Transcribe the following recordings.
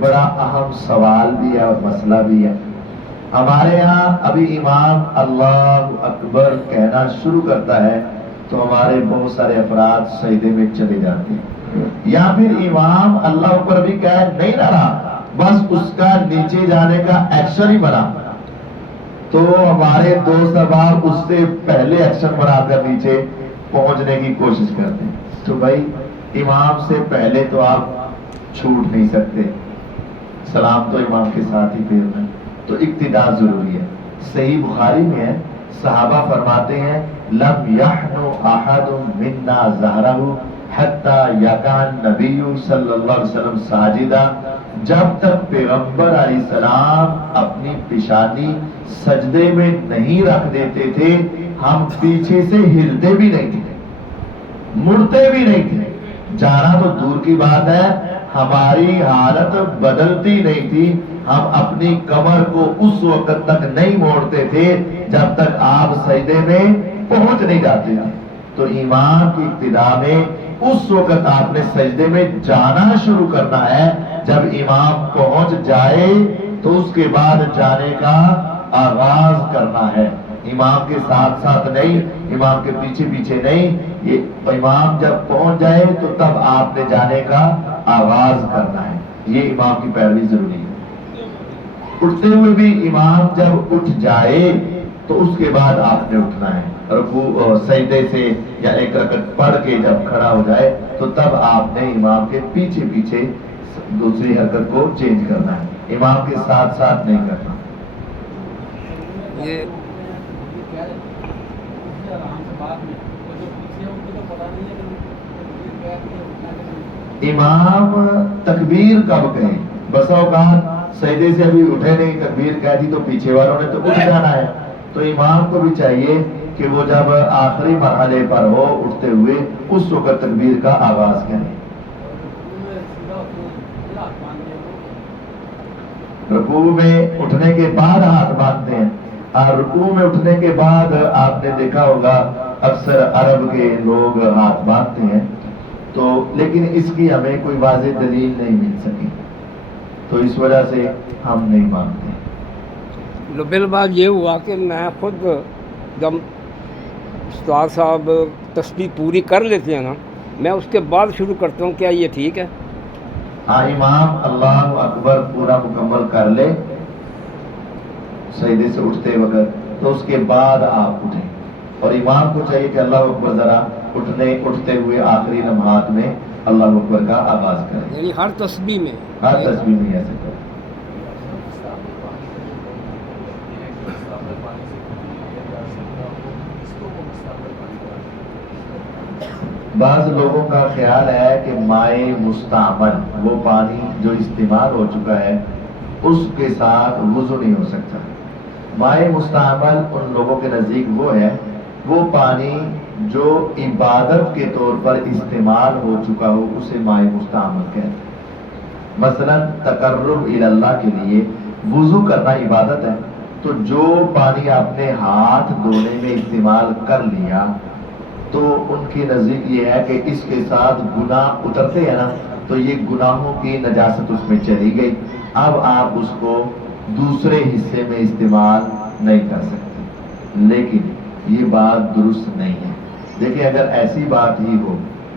بڑا اہم سوال بھی ہے اور مسئلہ بھی ہے. ہمارے یہاں ابھی امام اللہ اکبر کہنا شروع کرتا ہے تو ہمارے بہت سارے افراد سجدے میں چلے جاتے ہیں، یا پھر امام اللہ اکبر بھی کہہ نہیں رہا، بس اس کا نیچے جانے کا ایکشن ہی بنا، تو ہمارے دوست احباب اس سے پہلے ایکشن بنا کر نیچے پہنچنے کی کوشش کرتے ہیں. تو بھائی امام سے پہلے تو آپ چھوٹ نہیں سکتے، سلام تو امام کے ساتھ ہی پھیرنا ہے، تو اقتداء ضروری ہے. صحیح بخاری میں ہے، صحابہ فرماتے ہیں لم یحنو احد منا ظہرہ حتی یکان نبی صلی اللہ علیہ وسلم ساجدہ، جب تک پیغمبر علیہ السلام اپنی پیشانی سجدے میں نہیں رکھ دیتے تھے ہم پیچھے سے ہلتے بھی نہیں تھے، مڑتے بھی نہیں تھے. جانا تو دور کی بات ہے، ہماری حالت بدلتی نہیں تھی، ہم اپنی کمر کو اس وقت تک نہیں موڑتے تھے جب تک آپ سجدے میں پہنچ نہیں جاتے تھے. تو امام کی ابتدا میں اس وقت آپ نے سجدے میں جانا شروع کرنا ہے، جب امام پہنچ جائے تو اس کے بعد جانے کا آغاز کرنا ہے. امام کے ساتھ ساتھ نہیں، امام کے پیچھے پیچھے نہیں، یہ امام جب پہنچ جائے تو تب آپ نے جانے کا آغاز کرنا ہے. یہ امام کی پیروی ضروری ہے. اٹھتے ہوئے بھی امام جب اٹھ جائے تو اس کے بعد آپ نے اٹھنا ہے. رکوع سجدے سے یا ایک رکعت پڑھ کے جب کھڑا ہو جائے تو تب آپ نے امام کے پیچھے پیچھے دوسری حرکت کو چینج کرنا ہے، امام کے ساتھ ساتھ نہیں کرنا. یہ امام تکبیر کب کہیں؟ بسا اوقات سجدے سے ابھی اٹھے نہیں، تکبیر کہہ دی تو پیچھے والوں نے تو اٹھ جانا ہے، تو امام کو بھی چاہیے کہ وہ جب آخری مرحلے پر ہو اٹھتے ہوئے اس وقت تکبیر کا آغاز کریں. رکوع میں اٹھنے کے بعد ہاتھ باندھتے ہیں، اور رکوع میں اٹھنے کے بعد آپ نے دیکھا ہوگا اکثر عرب کے لوگ ہاتھ باندھتے ہیں، تو لیکن اس کی ہمیں کوئی واضح دلیل نہیں مل سکی، تو اس وجہ سے ہم نہیں مانتے. لبل بات یہ ہوا کہ میں خود جب استاد صاحب تسبیح پوری کر لیتے ہیں نا، میں اس کے بعد شروع کرتا ہوں. کیا یہ ٹھیک ہے؟ ہاں، امام اللہ اکبر پورا مکمل کر لے سجدے سے اٹھتے وقت تو اس کے بعد آپ اٹھیں، اور امام کو چاہیے کہ اللہ اکبر ذرا اٹھتے ہوئے آخری لمحات میں اللہ اکبر کا آغاز کریں، یعنی ہر تسبیح میں، ہر تسبیح میں ایسے کریں. بعض لوگوں کا خیال ہے کہ مائع مستعمل، وہ پانی جو استعمال ہو چکا ہے اس کے ساتھ وضو نہیں ہو سکتا. مائع مستعمل ان لوگوں کے نزدیک وہ ہے، وہ پانی جو عبادت کے طور پر استعمال ہو چکا ہو اسے مائع مستعمل کہتے ہیں. مثلا تقرب الی اللہ کے لیے وضو کرنا عبادت ہے، تو جو پانی آپ نے ہاتھ دھونے میں استعمال کر لیا تو ان کی نزدیک یہ ہے کہ اس کے ساتھ گناہ اترتے ہیں نا، تو یہ گناہوں کی نجاست اس میں چلی گئی، اب آپ اس کو دوسرے حصے میں استعمال نہیں کر سکتے. لیکن یہ بات درست نہیں ہے. دیکھیں اگر ایسی بات ہی ہو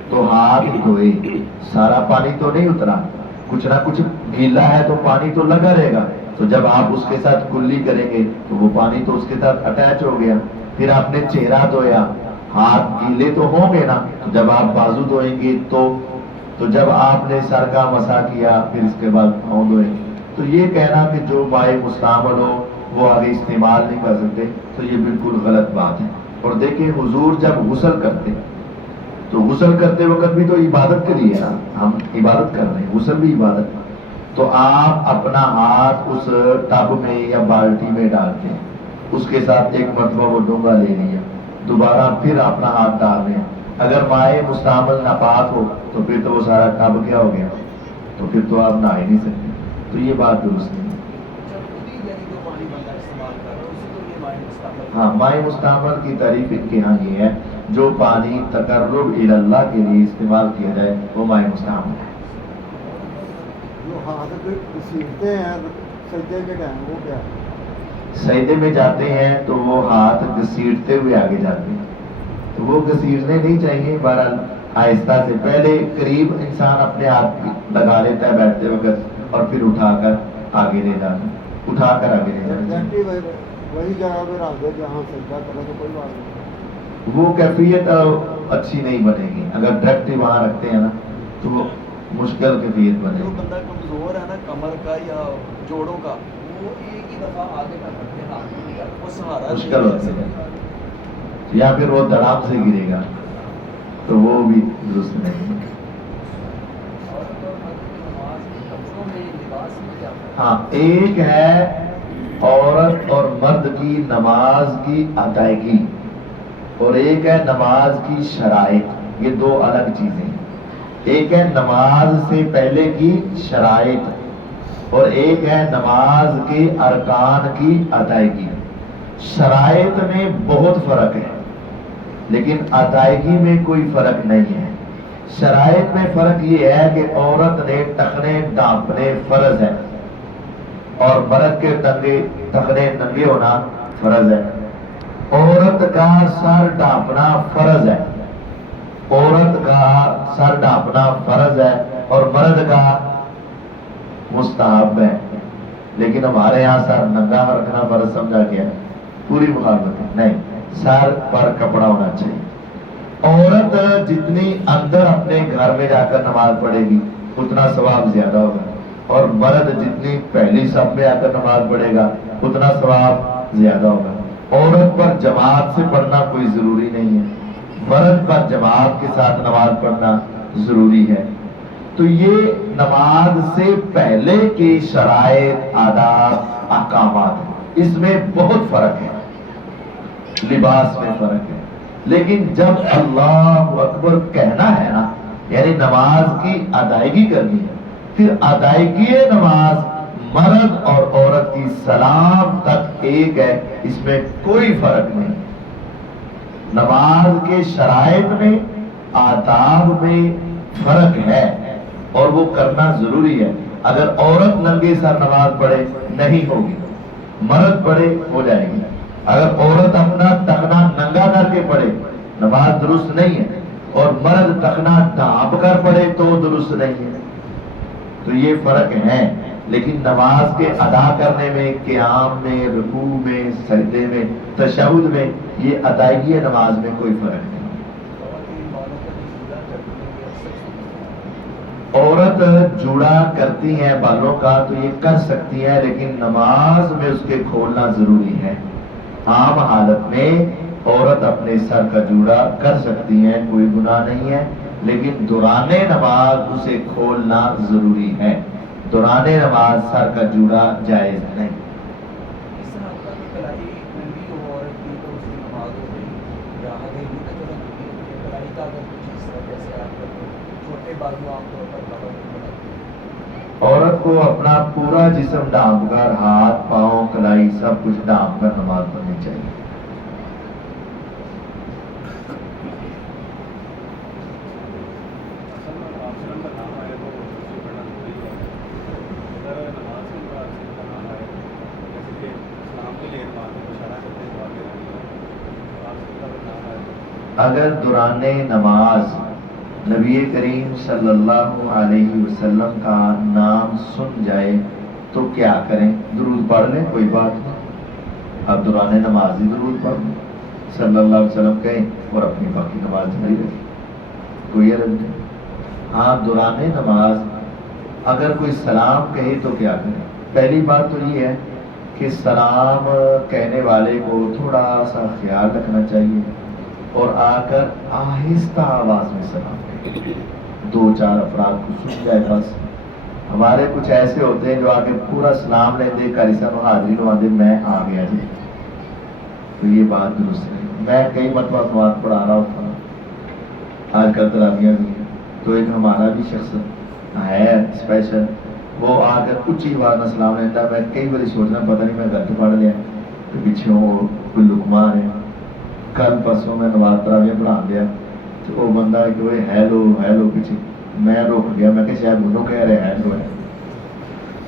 تو ہاتھ دھوئے، سارا پانی تو نہیں اترا، کچھ نہ کچھ گیلا ہے تو پانی تو لگا رہے گا، تو جب آپ اس کے ساتھ کلی کریں گے تو وہ پانی تو اس کے ساتھ اٹیچ ہو گیا. پھر آپ نے چہرہ دھویا، ہاتھ گیلے تو ہوں گے نا، جب آپ بازو دھوئیں گے تو جب آپ نے سر کا مسح کیا پھر اس کے بعد پاؤں دھوئیں گے. تو یہ کہنا کہ جو مائع مستعمل ہو وہ آگے استعمال نہیں کر سکتے تو یہ بالکل غلط بات ہے. اور دیکھیں حضور جب غسل کرتے تو غسل کرتے وقت بھی تو عبادت کے لیے نا، ہم عبادت کر رہے ہیں، غسل بھی عبادت. تو آپ اپنا ہاتھ اس ٹب میں یا بالٹی میں ڈالتے ہیں، اس کے ساتھ ایک مرتبہ وہ ڈونگا لے لیا، دوبارہ پھر اپنا ہاتھ ڈال دیں. اگر مائع مستعمل ناپاک ہو تو پھر تو وہ سارا ٹب کیا ہو گیا، تو پھر تو آپ نہا ہی نہیں سکتے. تو یہ بات درست نہیں. ہاں، مائع مستعمل کی تعریف ان کے یہاں یہ ہے، جو پانی تقرب الی اللہ کے لیے استعمال کیا جائے وہ مائع مستعمل ہے. ہاتھ گھسیٹتے ہیں سجدے کے ٹائم وہ کیا؟ سجدے میں جاتے ہیں تو وہ ہاتھ گھسیٹتے ہوئے آگے جاتے ہیں، تو وہ گھسیٹنے نہیں چاہیے، بہرحال آہستہ سے پہلے قریب انسان اپنے ہاتھ لگا لیتا ہے بیٹھتے وقت اور پھر اٹھا کر آگے لے جانا، اٹھا کر آگے لے جانا۔ ایگزیکٹلی وہی جگہ پہ رکھ دے جہاں سجدہ کرے تو کوئی بات نہیں۔ وہ کیفیت اچھی نہیں بنے گی، اگر ڈائریکٹ ہی وہاں رکھتے ہیں نا تو وہ مشکل کیفیت بنے جو گی۔ بندہ کمزور ہے نا کمر کا یا جوڑوں کا، وہ ایک ہی دفعہ آگے کا کرتے ہاتھ وہ سہارا مشکل ہوتی ہے، یا پھر وہ دڑام سے گرے گا تو وہ بھی درست نہیں ہے۔ ہاں، ایک ہے عورت اور مرد کی نماز کی ادائیگی اور ایک ہے نماز کی شرائط، یہ دو الگ چیزیں ہیں۔ ایک ہے نماز سے پہلے کی شرائط اور ایک ہے نماز کے ارکان کی ادائیگی۔ شرائط میں بہت فرق ہے لیکن ادائیگی میں کوئی فرق نہیں ہے۔ شرائط میں فرق یہ ہے کہ عورت نے ٹخنے ڈانپنے فرض ہے اور مرد کے ٹخنے ننگے ہونا فرض ہے۔ عورت کا سر ڈانپنا فرض ہے، عورت کا سر ڈانپنا فرض ہے اور مرد کا مستحب ہے، لیکن ہمارے یہاں سر ننگا رکھنا فرض سمجھا گیا ہے۔ پوری مخالفت ہے، نہیں، سر پر کپڑا ہونا چاہیے۔ عورت جتنی اندر اپنے گھر میں جا کر نماز پڑھے گی اتنا ثواب زیادہ ہوگا، اور مرد جتنی پہلی صف میں آ کر نماز پڑھے گا اتنا ثواب زیادہ ہوگا۔ عورت پر جماعت سے پڑھنا کوئی ضروری نہیں ہے، مرد پر جماعت کے ساتھ نماز پڑھنا ضروری ہے۔ تو یہ نماز سے پہلے کی شرائط، آداب، احکامات ہیں، اس میں بہت فرق ہے، لباس میں فرق ہے، لیکن جب اللہ اکبر کہنا ہے نا، یعنی نماز کی ادائیگی کرنی ہے، پھر ادائیگی نماز مرد اور عورت کی سلام تک ایک ہے، اس میں کوئی فرق نہیں۔ نماز کے شرائط میں، آداب میں فرق ہے اور وہ کرنا ضروری ہے۔ اگر عورت ننگے سر نماز پڑھے نہیں ہوگی، مرد پڑھے ہو جائے گی۔ اگر عورت اپنا ٹخنا ننگا کر کے پڑھے نماز درست نہیں ہے، اور مرد ٹخنا ڈھانپ کر پڑھے تو درست نہیں ہے۔ تو یہ فرق ہے، لیکن نماز کے ادا کرنے میں، قیام میں، رکوع میں، سجدے میں، تشہد میں، یہ ادائیگی نماز میں کوئی فرق نہیں۔ عورت جوڑا کرتی ہیں بالوں کا تو یہ کر سکتی ہے، لیکن نماز میں اس کے کھولنا ضروری ہے۔ عام حالت میں عورت اپنے سر کا جوڑا کر سکتی ہیں، کوئی گناہ نہیں ہے، لیکن دوران نماز اسے کھولنا ضروری ہے۔ دوران نماز سر کا جوڑا جائز نہیں۔ اس طرح کا کلائی ننگی ہو عورت کی تو اس کی نماز ہو گئی، یا ہتھیلی کا جو ننگی ہوتی ہے کلائی کا اگر کچھ اس طرح جیسے آپ کرتے ہیں چھوٹے بازو عام طور پر کور بناتے ہیں۔ عورت کو اپنا پورا جسم ڈھانپ کر، ہاتھ، پاؤں، کلائی سب کچھ ڈھانپ کر نماز پڑھنی چاہیے۔ اگر دوران نماز نبی کریم صلی اللہ علیہ وسلم کا نام سن جائے تو کیا کریں؟ درود پڑھ لیں، کوئی بات نہیں، اب دوران نماز ہی درود پڑھ لیں، صلی اللہ علیہ وسلم کہیں اور اپنی باقی نماز جاری رکھیں، کوئی حرج نہیں۔ ہاں، دوران نماز اگر کوئی سلام کہے تو کیا کریں؟ پہلی بات تو یہ ہے کہ سلام کہنے والے کو تھوڑا سا خیال رکھنا چاہیے اور آ کر آہستہ آواز میں سلام کریں، دو چار افراد کو سن جائے بس۔ ہمارے کچھ ایسے ہوتے ہیں جو آگے پورا سلام لیں دے کر اسانو حاضری نوا دے، میں آ گیا جی، تو یہ بات درست نہیں۔ میں کئی مرتبہ نماز پڑھا رہا ہوتا ہوں، آج کل تراویحیں بھی ہیں، تو ایک ہمارا بھی شخص ہے اسپیشل، وہ آ کر اونچی آواز میں سلام لیتا، میں کئی بار سوچنا پتہ نہیں میں غلط پڑھ لیا کہ پیچھے کوئی لقمہ ہے۔ کل پرسوں میں نماز تراویح پڑھا دیا تو وہ بندہ کہ وہ ہیلو ہیلو پیچھے، میں رک گیا، میں کہ شاید انہوں کہہ رہے ہیلو ہے،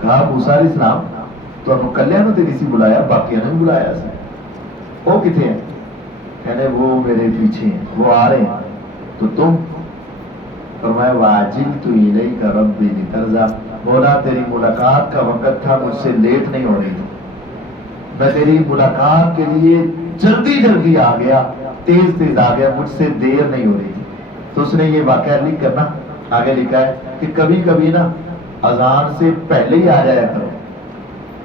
کہا موسیٰ علیہ السلام تو کلیاں تے نہیں سی بلایا باقیاں نے بلایا سی وہ کتنے ہیں کہنے وہ میرے پیچھے ہیں وہ آ رہے ہیں تو تم فرمایا واجلت الیک ربی لترضی مولا تیری ملاقات کا وقت تھا مجھ سے لیٹ نہیں ہو رہی تھی میں تیری ملاقات کے لیے جلدی جلدی آ گیا تیز تیز آ گیا مجھ سے دیر نہیں ہو رہی تھی تو اس نے یہ واقعہ لکھ کرنا آگے لکھا ہے کہ کبھی کبھی نا اذان سے پہلے ہی آ جایا کرو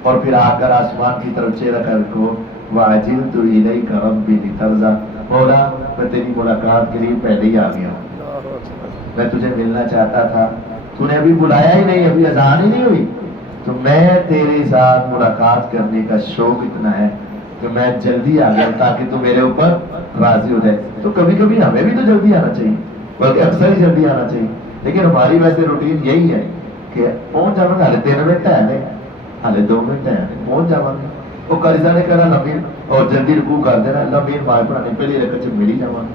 اور پھر آ کر آسمان کی طرف چہرہ کر کو واجلت الیک ربی لترضی مولا میں تیری ملاقات کے لیے پہلے ہی آ گیا میں تجھے ملنا چاہتا تھا تو نے ابھی بلایا ہی نہیں ابھی اذان ہی نہیں ہوئی تو میں تیرے ساتھ ملاقات کرنے کا شوق اتنا ہے کہ میں جلدی آ گیا تاکہ تو میرے اوپر راضی ہو جائے تو کبھی کبھی ہمیں بھی تو جلدی آنا چاہیے بلکہ اکثر ہی جلدی آنا چاہیے لیکن ہماری ویسے روٹین یہی ہے کہ پہنچ جاؤں گا ہلے 3 منٹ ہے نہیں ہلے 2 منٹ ہے پہنچ جاؤں گے وہ قریضہ نے کہنا لمبی اور جلدی رکوع کر دینا لمبی ماں پڑھانے پہلی رکعت سے مل ہی جاؤں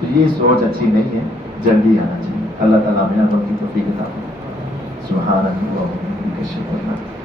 تو یہ سوچ اچھی نہیں ہے جلدی آنا چاہیے اللہ تعالیٰ ہمیں عمل کی توفیق عطا فرمائے سبحان اللہ